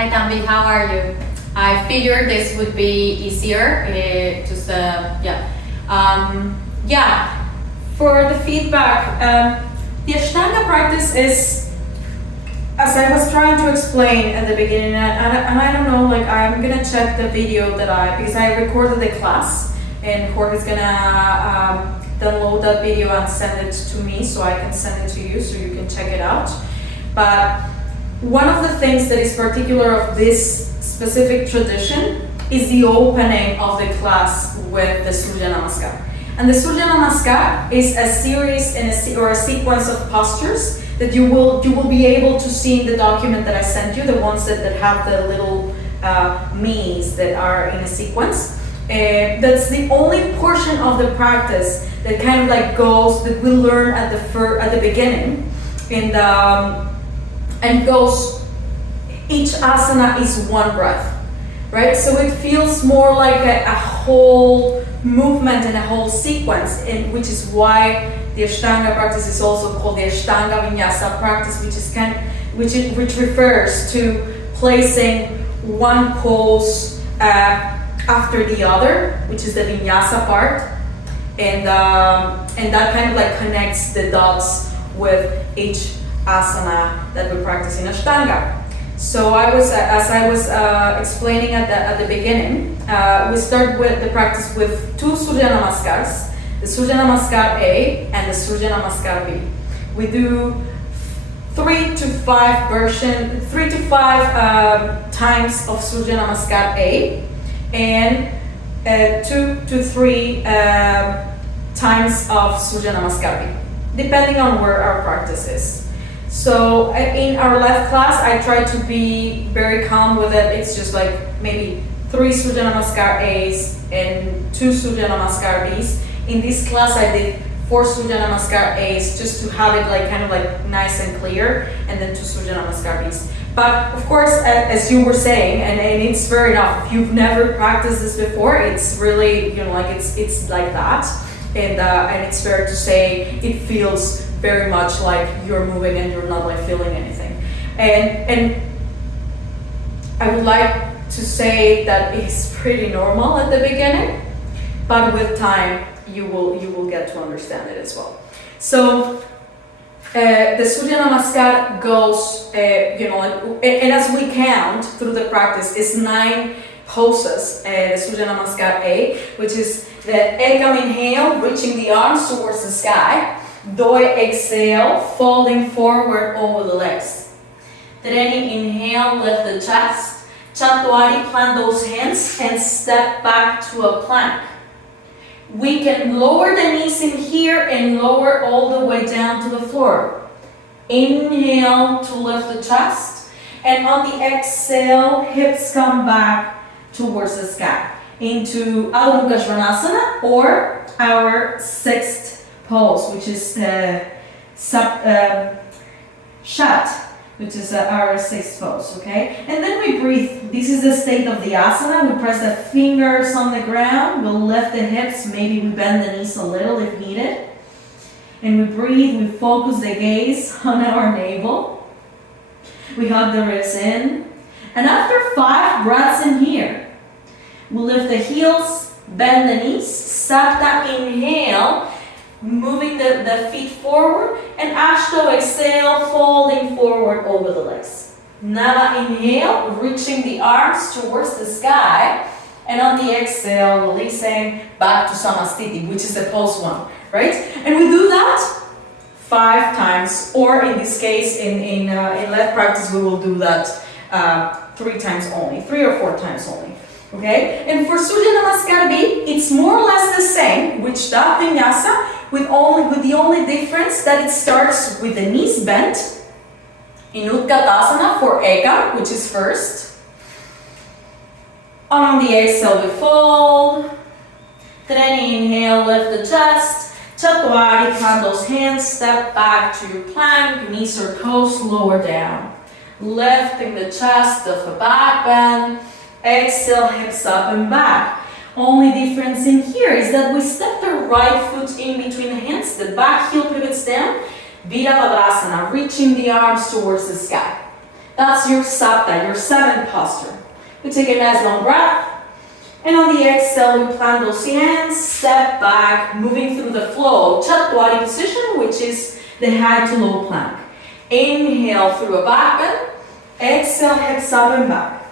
Hi Tambi, how are you? I figured this would be easier. For the feedback, the Ashtanga practice is, as I was trying to explain at the beginning, and I don't know, like I'm gonna check the video because I recorded the class, and Jorge's gonna download that video and send it to me so I can send it to you so you can check it out. But one of the things that is particular of this specific tradition is the opening of the class with the Surya Namaskar. And the Surya Namaskar is a series or a sequence of postures that you will be able to see in the document that I sent you, the ones that have the little me's that are in a sequence. That's the only portion of the practice that kind of like goes, that we learn at the beginning, and goes, each asana is one breath, right? So it feels more like a whole movement and a whole sequence, which is why the Ashtanga practice is also called the Ashtanga Vinyasa practice, which refers to placing one pose after the other, which is the Vinyasa part, and that kind of like connects the dots with each asana that we practice in Ashtanga. So as I was explaining at the beginning, we start with the practice with two Surya Namaskars, the Surya Namaskar A and the Surya Namaskar B. We do 3 to 5 times of Surya Namaskar A, and 2 to 3 times of Surya Namaskar B, depending on where our practice is. So in our left class, I try to be very calm with it. It's just like maybe 3 Surya Namaskar A's and 2 Surya Namaskar B's. In this class, I did 4 Surya Namaskar A's just to have it like kind of like nice and clear, and then 2 Surya Namaskar B's. But of course, as you were saying, and it's fair enough, if you've never practiced this before, it's really, like it's like that. And it's fair to say it feels very much like you're moving and you're not like feeling anything. And I would like to say that it's pretty normal at the beginning, but with time you will get to understand it as well. So the Surya Namaskar goes, and as we count through the practice, it's 9 poses. The Surya Namaskar A, which is the Ekam inhale, reaching the arms towards the sky. Doi exhale, folding forward over the legs. Treni inhale, lift the chest. Chatwari, plant those hands and step back to a plank. We can lower the knees in here and lower all the way down to the floor. Inhale to lift the chest, and on the exhale, hips come back towards the sky into Adho Mukha Svanasana, or our 6th pose, which is Shat, which is our 6th pose, okay? And then we breathe. This is the state of the asana. We press the fingers on the ground. We'll lift the hips. Maybe we bend the knees a little if needed. And we breathe. We focus the gaze on our navel. We hug the ribs in. And after 5 breaths in here, we'll lift the heels, bend the knees, Sapta inhale, moving the feet forward, and Ashto exhale, folding forward over the legs. Nava inhale, reaching the arms towards the sky, and on the exhale, releasing back to Samastiti, which is the pose 1, right? And we do that 5 times, or in this case, in left practice, we will do that 3 times only, 3 or 4 times only. Okay, and for Surya Namaskar B, it's more or less the same, which that vinyasa, with the only difference that it starts with the knees bent in Utkatasana for Eka, which is first. On the exhale, we fold. Treni inhale, lift the chest. Chatwari, plant those hands, step back to your plank, knees or toes lower down. Lifting the chest of a back bend. Exhale, hips up and back. Only difference in here is that we step the right foot in between the hands, the back heel pivots down, Virabhadrasana, reaching the arms towards the sky. That's your sapta, your 7th posture. We take a nice long breath. And on the exhale, we plant those hands, step back, moving through the flow. Chatwari position, which is the high to low plank. Inhale through a back bend. Exhale, hips up and back.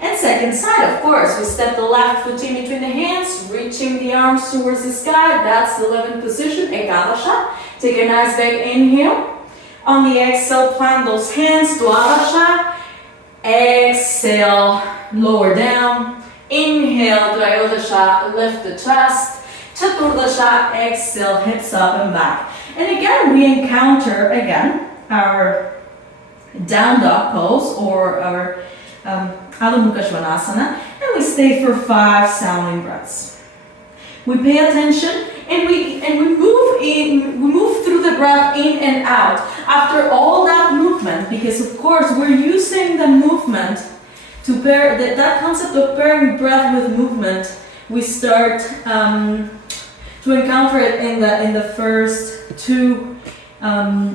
And second side, of course, we step the left foot in between the hands, reaching the arms towards the sky. That's the 11th position, Ekadasha. Take a nice big inhale. On the exhale, plant those hands, Dwadasha. Exhale, lower down. Inhale, Trayodasha, lift the chest. Chaturdasha, exhale, hips up and back. And again, we encounter, our down dog pose or our Adho Mukha Svanasana, and we stay for 5 sounding breaths. We pay attention and we move through the breath in and out. After all that movement, because of course we're using the movement to pair that concept of pairing breath with movement, we start to encounter it in the first 2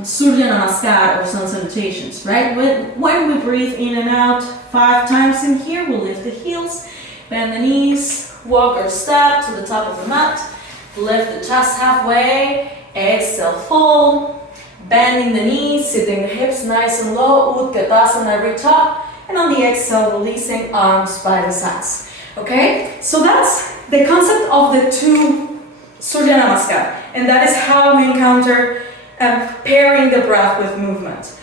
Surya Namaskar or sun salutations, right? When we breathe in and out 5 times in here, we'll lift the heels, bend the knees, walk or step to the top of the mat, lift the chest halfway, exhale, fold, bending the knees, sitting the hips nice and low, Utkatasana, reach up, and on the exhale, releasing arms by the sides. Okay, so that's the concept of the 2 Surya Namaskar, and that is how we encounter pairing the breath with movement.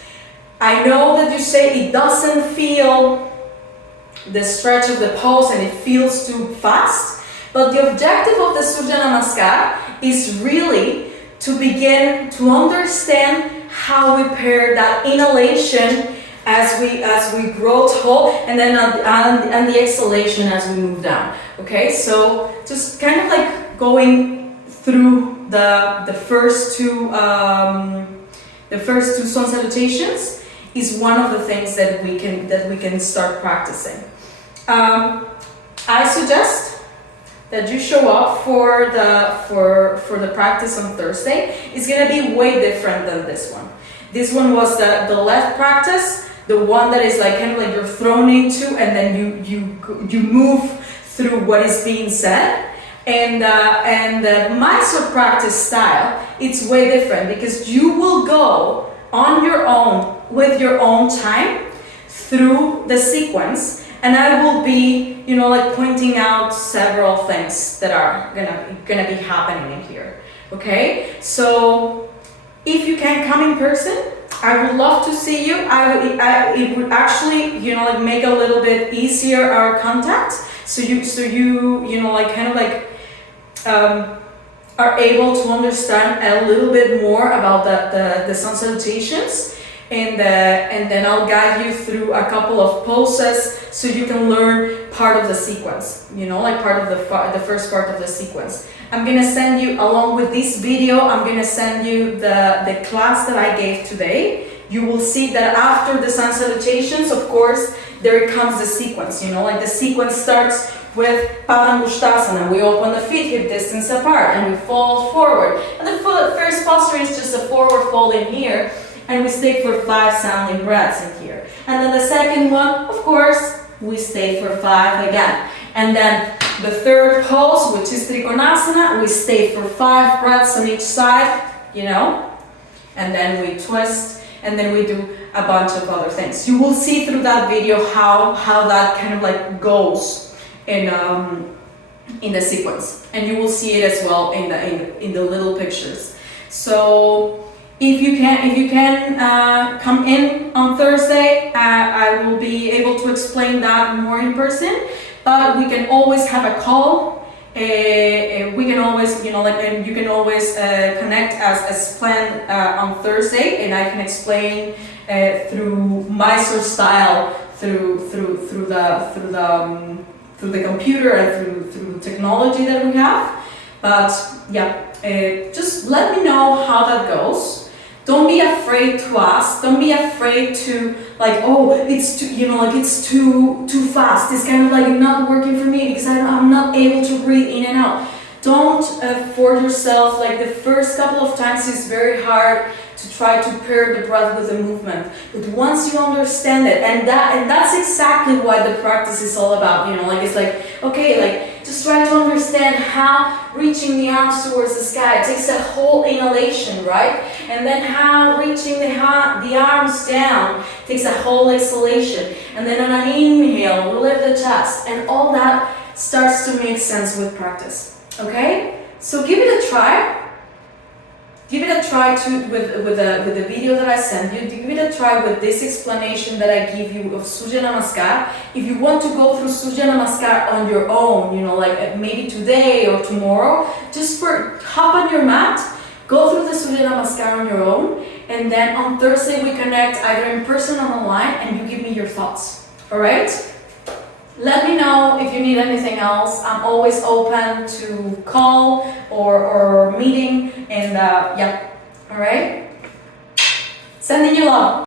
I know that you say it doesn't feel the stretch of the pose and it feels too fast, but the objective of the Surya Namaskar is really to begin to understand how we pair that inhalation as we grow tall, and then and the exhalation as we move down. Okay, so just kind of like going through the first two sun salutations is one of the things that we can start practicing. I suggest that you show up for the practice on Thursday. It's gonna be way different than this one. This one was the left practice, the one that is like kind of like you're thrown into, and then you move through what is being said. And the Mysore practice style, it's way different because you will go on your own with your own time through the sequence, and I will be, like pointing out several things that are gonna be happening in here. Okay, so if you can come in person, I would love to see you. It would actually, like make a little bit easier our contact. So you like kind of like are able to understand a little bit more about the sun salutations, and then I'll guide you through a couple of poses so you can learn part of the sequence, like part of the first part of the sequence. I'm gonna send you, along with this video, I'm gonna send you the class that I gave today. You will see that after the sun salutations, of course, there comes the sequence, like the sequence starts with Padangusthasana. We open the feet hip distance apart and we fold forward. And the first posture is just a forward fold in here, and we stay for 5 sounding breaths in here. And then the second one, of course, we stay for 5 again. And then the third pose, which is Trikonasana, we stay for 5 breaths on each side, and then we twist, and then we do a bunch of other things. You will see through that video how that kind of like goes in the sequence, and you will see it as well in the little pictures. So if you can come in on Thursday, I will be able to explain that more in person. But we can always have a call. We can always, and you can always connect as planned on Thursday, and I can explain through Mysore style, through the computer and through the technology that we have. But yeah, just let me know how that goes. Don't be afraid to ask. Don't be afraid to it's too, it's too fast. It's kind of like not working for me because I'm not able to breathe in and out. Don't force yourself. Like the first couple of times, it's very hard to try to pair the breath with the movement. But once you understand it, and that's exactly what the practice is all about, you know, like it's like, okay, like just try to understand how reaching the arms towards the sky takes a whole inhalation, right? And then how reaching the arms down takes a whole exhalation. And then on an inhale, we lift the chest, and all that starts to make sense with practice, okay? So give it a try. Give it a try with the video that I sent you. Give it a try with this explanation that I give you of Surya Namaskar. If you want to go through Surya Namaskar on your own, you know, like maybe today or tomorrow, just hop on your mat, go through the Surya Namaskar on your own, and then on Thursday we connect either in person or online, and you give me your thoughts. All right? Let me know if you need anything else. I'm always open to call or meeting, and yeah, all right? Sending you love.